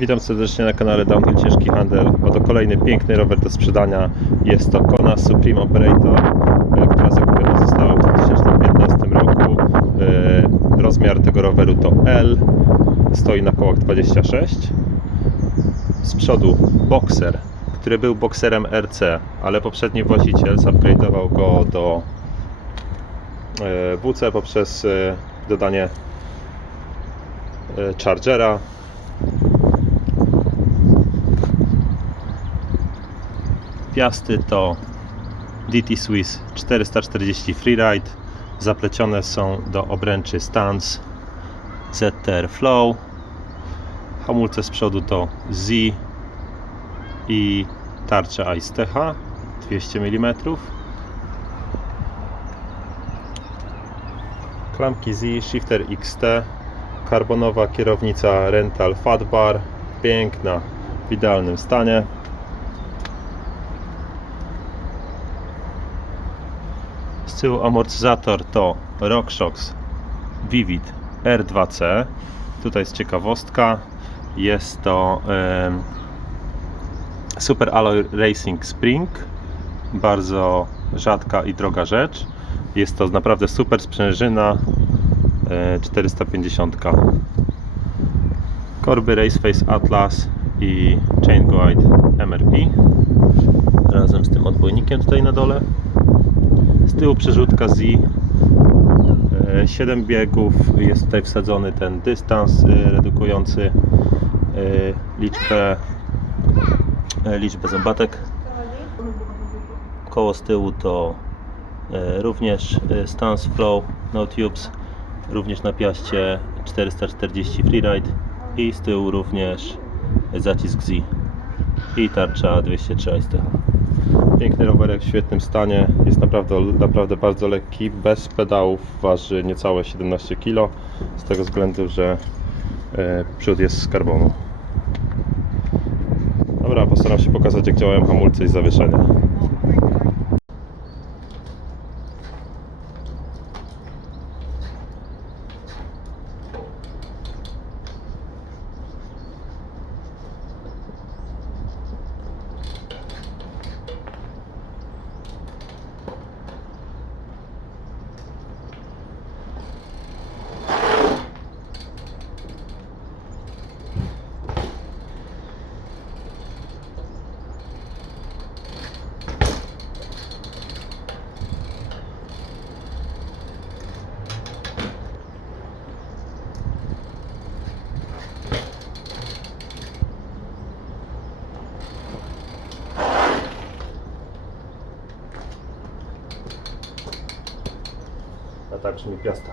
Witam serdecznie na kanale Downhill Ciężki Handel. Oto kolejny piękny rower do sprzedania. Jest to Kona Supreme Operator, która zakupiona została w 2015 roku. Rozmiar tego roweru to L. Stoi na kołach 26. Z przodu Boxer, który był Boxerem RC, ale poprzedni właściciel zupgrade'ował go do WC poprzez dodanie Chargera. Piasty to DT Swiss 440 Freeride. Zaplecione są do obręczy Stance ZTR Flow. Hamulce z przodu to Z i tarcza Ice TH 200 mm. Klamki Z, shifter XT, karbonowa kierownica Rental Fat Bar, piękna, w idealnym stanie. Z tyłu amortyzator to RockShox Vivid R2C. Tutaj jest ciekawostka, jest to Super Alloy Racing Spring, bardzo rzadka i droga rzecz. Jest to naprawdę super sprężyna 450. Korby Raceface Atlas i Chain Guide MRP razem z tym odbojnikiem tutaj na dole. Z tyłu przerzutka Z, 7 biegów, jest tutaj wsadzony ten dystans redukujący liczbę zębatek. Koło z tyłu to również Stance Flow No Tubes, również na piaście 440 Freeride i z tyłu również zacisk Z i tarcza 203 STH. Piękny rowerek w świetnym stanie, jest naprawdę bardzo lekki, bez pedałów, waży niecałe 17 kg, z tego względu, że przód jest z karbonu. Dobra, postaram się pokazać, jak działają hamulce i zawieszenia. A tak brzmi Piasta.